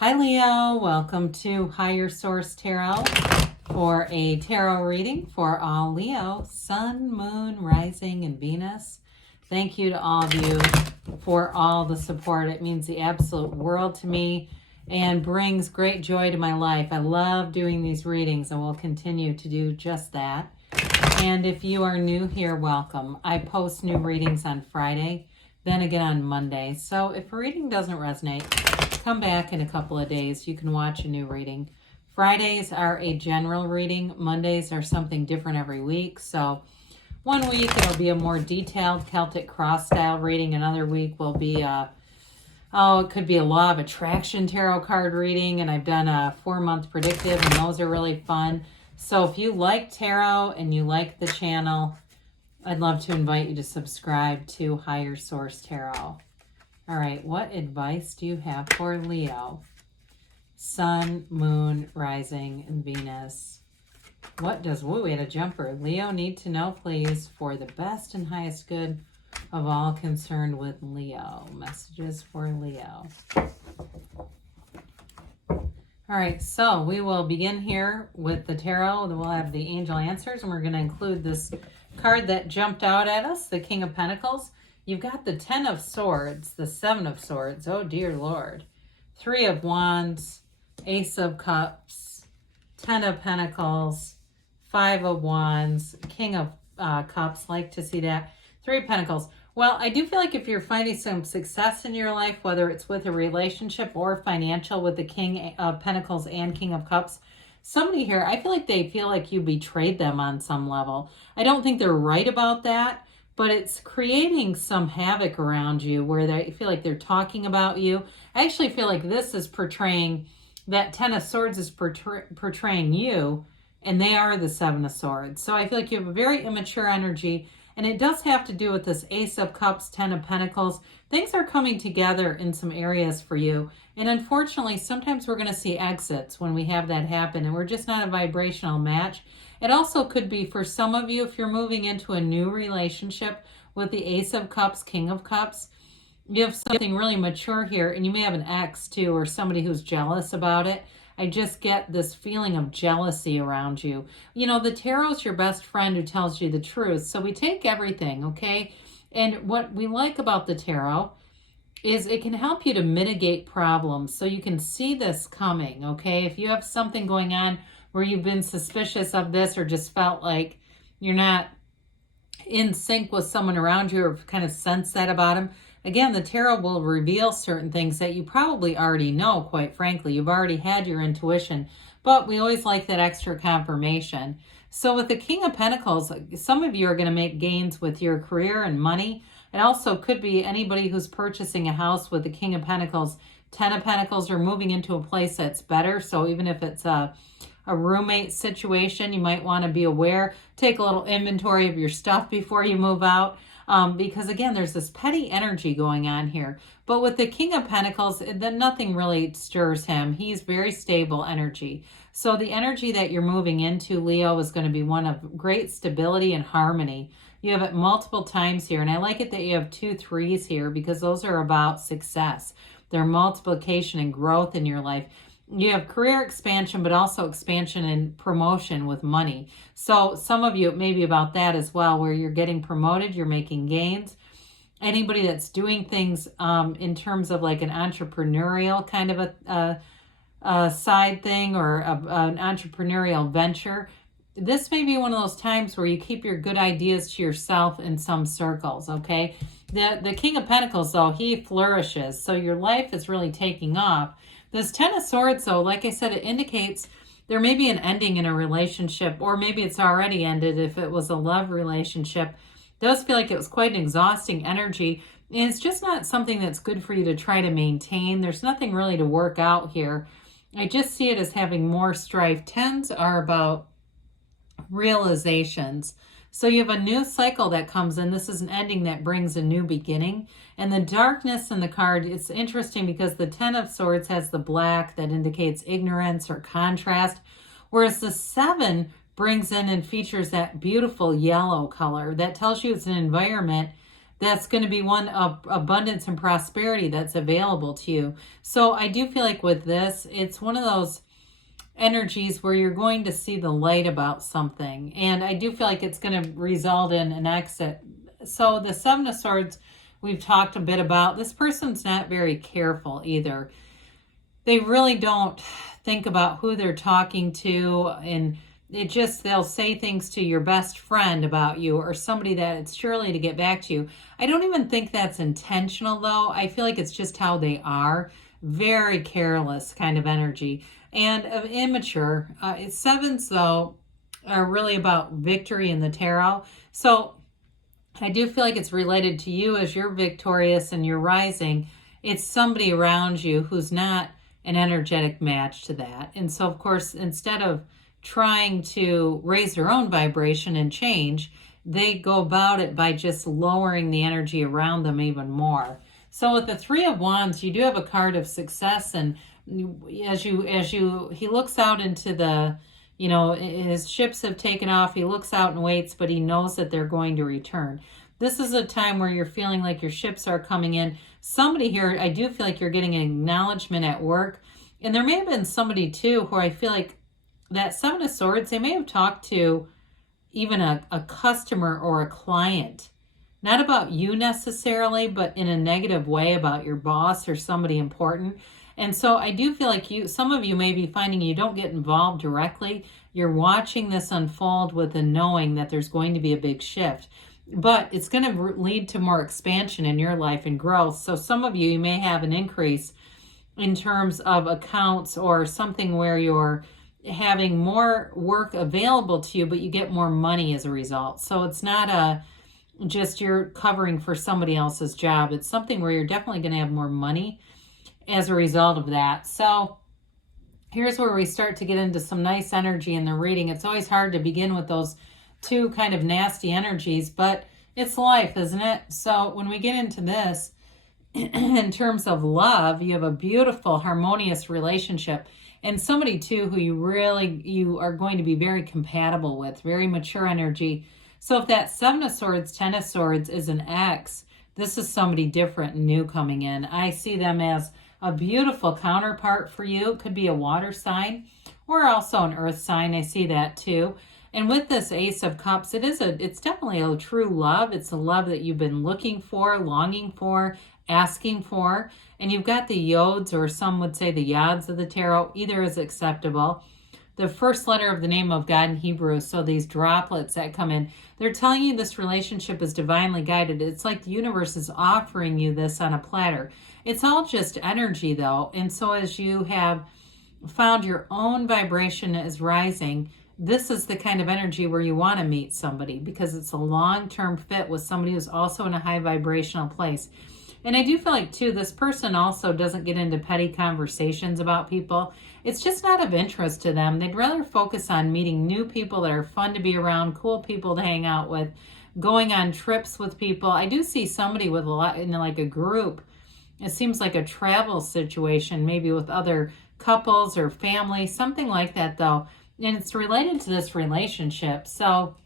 Hi Leo, welcome to Higher Source Tarot for a tarot reading for all Leo, Sun, Moon, Rising, and Venus. Thank you to all of you for all the support. It means the absolute world to me and brings great joy to my life. I love doing these readings and will continue to do just that. And if you are new here, welcome. I post new readings on Friday, then again on Monday. So if a reading doesn't resonate, come back in a couple of days. You can watch a new reading. Fridays are a general reading. Mondays are something different every week. So one week it'll be a more detailed Celtic cross style reading. Another week will be it could be a law of attraction tarot card reading. And I've done a 4-month predictive, and those are really fun. So if you like tarot and you like the channel, I'd love to invite you to subscribe to Higher Source Tarot. All right, what advice do you have for Leo? Sun, Moon, Rising, and Venus. What does, we had a jumper. Leo need to know, please, for the best and highest good of all concerned with Leo. Messages for Leo. All right, so we will begin here with the tarot. Then we'll have the angel answers, and we're going to include this card that jumped out at us, the King of Pentacles. You've got the 10 of Swords, the 7 of Swords, oh dear Lord, 3 of Wands, Ace of Cups, 10 of Pentacles, 5 of Wands, King of Cups, like to see that, 3 of Pentacles. Well, I do feel like if you're finding some success in your life, whether it's with a relationship or financial with the King of Pentacles and King of Cups, somebody here, I feel like you betrayed them on some level. I don't think they're right about that, but it's creating some havoc around you where they feel like they're talking about you. I actually feel like this is portraying, that 10 of Swords is portraying you, and they are the 7 of Swords. So I feel like you have a very immature energy, and it does have to do with this Ace of Cups, 10 of Pentacles. Things are coming together in some areas for you. And unfortunately, sometimes we're going to see exits when we have that happen, and we're just not a vibrational match. It also could be for some of you, if you're moving into a new relationship with the Ace of Cups, King of Cups, you have something really mature here, and you may have an ex too, or somebody who's jealous about it. I just get this feeling of jealousy around you. You know, the tarot's your best friend who tells you the truth. So we take everything, okay? And what we like about the tarot is it can help you to mitigate problems. So you can see this coming, okay? If you have something going on where you've been suspicious of this or just felt like you're not in sync with someone around you or kind of sense that about them, again, the tarot will reveal certain things that you probably already know, quite frankly. You've already had your intuition, but we always like that extra confirmation. So with the King of Pentacles, some of you are going to make gains with your career and money. It also could be anybody who's purchasing a house with the King of Pentacles, 10 of Pentacles, or moving into a place that's better. So even if it's a roommate situation, you might want to be aware. Take a little inventory of your stuff before you move out. Because again, there's this petty energy going on here. But with the King of Pentacles, then nothing really stirs him. He's very stable energy. So the energy that you're moving into, Leo, is going to be one of great stability and harmony. You have it multiple times here. And I like it that you have 2 3s here because those are about success. They're multiplication and growth in your life. You have career expansion, but also expansion and promotion with money. So some of you, it may be about that as well, where you're getting promoted, you're making gains. Anybody that's doing things in terms of like an entrepreneurial kind of a side thing or an entrepreneurial venture, this may be one of those times where you keep your good ideas to yourself in some circles, okay? The King of Pentacles, though, he flourishes. So your life is really taking off. This 10 of Swords, though, like I said, it indicates there may be an ending in a relationship, or maybe it's already ended if it was a love relationship. It does feel like it was quite an exhausting energy, and it's just not something that's good for you to try to maintain. There's nothing really to work out here. I just see it as having more strife. 10s are about realizations. So you have a new cycle that comes in. This is an ending that brings a new beginning. And the darkness in the card, it's interesting because the 10 of Swords has the black that indicates ignorance or contrast, whereas the 7 brings in and features that beautiful yellow color that tells you it's an environment that's going to be one of abundance and prosperity that's available to you. So I do feel like with this, it's one of those energies where you're going to see the light about something. And I do feel like it's going to result in an exit. So the Seven of Swords, we've talked a bit about. This person's not very careful either. They really don't think about who they're talking to, and they'll say things to your best friend about you or somebody that it's surely to get back to you. I don't even think that's intentional though. I feel like it's just how they are. Very careless kind of energy and immature. Sevens though are really about victory in the tarot. So I do feel like it's related to you as you're victorious and you're rising. It's somebody around you who's not an energetic match to that. And so of course, instead of trying to raise their own vibration and change, they go about it by just lowering the energy around them even more. So with the Three of Wands, you do have a card of success, and he looks out into the, his ships have taken off, he looks out and waits, but he knows that they're going to return. This is a time where you're feeling like your ships are coming in. Somebody here, I do feel like you're getting an acknowledgement at work, and there may have been somebody too who I feel like that Seven of Swords, they may have talked to even a customer or a client, not about you necessarily, but in a negative way about your boss or somebody important. And so I do feel like some of you may be finding you don't get involved directly. You're watching this unfold with a knowing that there's going to be a big shift, but it's going to lead to more expansion in your life and growth. So some of you may have an increase in terms of accounts or something where you're having more work available to you, but you get more money as a result. So it's not just you're covering for somebody else's job. It's something where you're definitely going to have more money as a result of that. So here's where we start to get into some nice energy in the reading. It's always hard to begin with those two kind of nasty energies, but it's life, isn't it? So when we get into this, in terms of love, you have a beautiful, harmonious relationship. And somebody too who you are going to be very compatible with, very mature energy. So if that Seven of Swords, Ten of Swords is an ex, this is somebody different and new coming in. I see them as a beautiful counterpart for you. It could be a water sign or also an earth sign. I see that too. And with this Ace of Cups, it's definitely a true love. It's a love that you've been looking for, longing for, asking for. And you've got the Yods, or some would say the Yods of the tarot. Either is acceptable. The first letter of the name of God in Hebrew, so these droplets that come in, they're telling you this relationship is divinely guided. It's like the universe is offering you this on a platter. It's all just energy though. And so as you have found your own vibration is rising, this is the kind of energy where you want to meet somebody, because it's a long-term fit with somebody who's also in a high vibrational place. And I do feel like too, this person also doesn't get into petty conversations about people. It's just not of interest to them. They'd rather focus on meeting new people that are fun to be around, cool people to hang out with, going on trips with people. I do see somebody with a lot in like a group. It seems like a travel situation, maybe with other couples or family, something like that though. And it's related to this relationship. So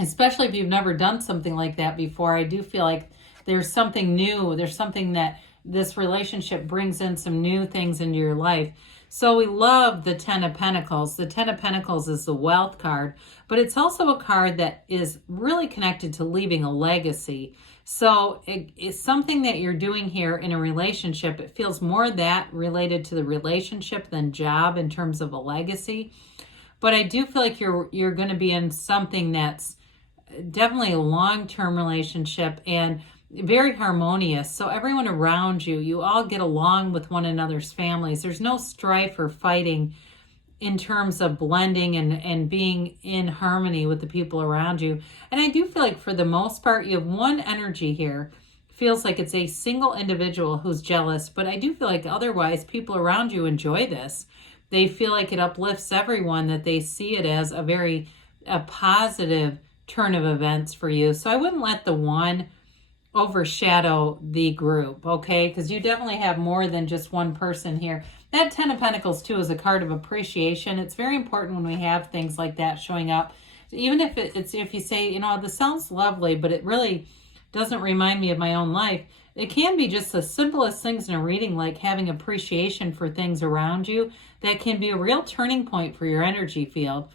especially if you've never done something like that before, I do feel like there's something new. There's something that this relationship brings in, some new things into your life. So we love the Ten of Pentacles. The Ten of Pentacles is the wealth card, but it's also a card that is really connected to leaving a legacy. So it's something that you're doing here in a relationship. It feels more that related to the relationship than job in terms of a legacy. But I do feel like you're going to be in something that's definitely a long-term relationship and very harmonious. So everyone around you, you all get along with one another's families. There's no strife or fighting in terms of blending and being in harmony with the people around you. And I do feel like for the most part, you have one energy here. Feels like it's a single individual who's jealous, but I do feel like otherwise people around you enjoy this. They feel like it uplifts everyone, that they see it as a positive turn of events for you. So I wouldn't let the one overshadow the group, okay? Because you definitely have more than just one person here. That Ten of Pentacles too is a card of appreciation. It's very important when we have things like that showing up. Even if if you say, this sounds lovely, but it really doesn't remind me of my own life. It can be just the simplest things in a reading, like having appreciation for things around you, that can be a real turning point for your energy field.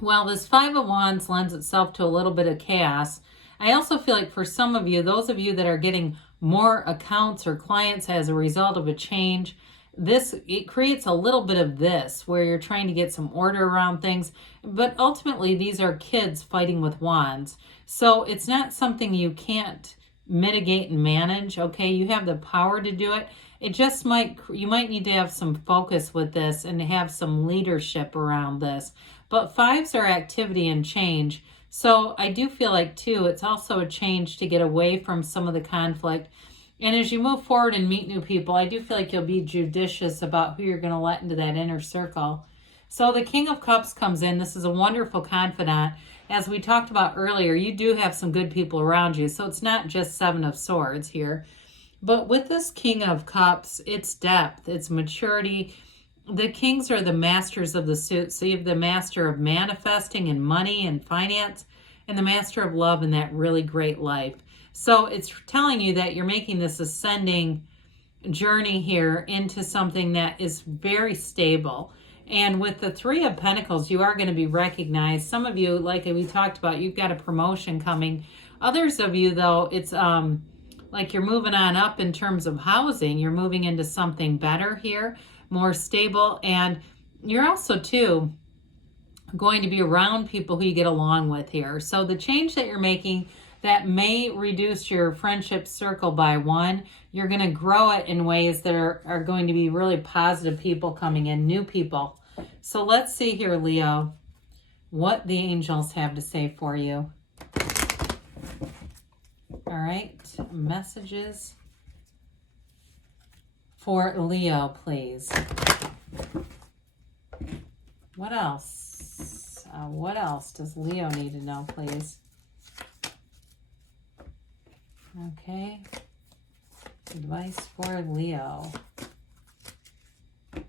Well, this Five of Wands lends itself to a little bit of chaos. I also feel like for some of you, those of you that are getting more accounts or clients as a result of a change, it creates a little bit of this where you're trying to get some order around things, but ultimately these are kids fighting with wands. So it's not something you can't mitigate and manage. Okay, you have the power to do it. It just you might need to have some focus with this and have some leadership around this. But fives are activity and change. So I do feel like too, it's also a change to get away from some of the conflict. And as you move forward and meet new people, I do feel like you'll be judicious about who you're going to let into that inner circle. So the King of Cups comes in. This is a wonderful confidant. As we talked about earlier, you do have some good people around you. So it's not just Seven of Swords here. But with this King of Cups, it's depth, it's maturity. The kings are the masters of the suit. So you have the master of manifesting and money and finance, and the master of love and that really great life. So it's telling you that you're making this ascending journey here into something that is very stable. And with the Three of Pentacles, you are going to be recognized. Some of you, like we talked about, you've got a promotion coming. Others of you, though, it's like you're moving on up in terms of housing. You're moving into something better here, more stable. And you're also, too, going to be around people who you get along with here. So the change that you're making, that may reduce your friendship circle by one, you're going to grow it in ways that are going to be really positive people coming in, new people. So let's see here, Leo, what the angels have to say for you. All right, messages for Leo, please. What else? What else does Leo need to know, please? Okay. Advice for Leo. All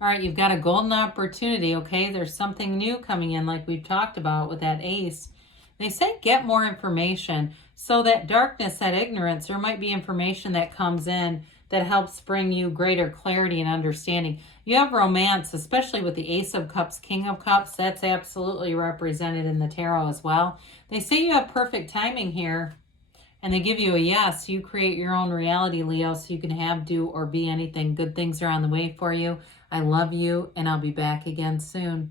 right, you've got a golden opportunity, okay? There's something new coming in like we've talked about with that ace. They say get more information. So that darkness, that ignorance, there might be information that comes in that helps bring you greater clarity and understanding. You have romance, especially with the Ace of Cups, King of Cups. That's absolutely represented in the tarot as well. They say you have perfect timing here, and they give you a yes. You create your own reality, Leo, so you can have, do, or be anything. Good things are on the way for you. I love you, and I'll be back again soon.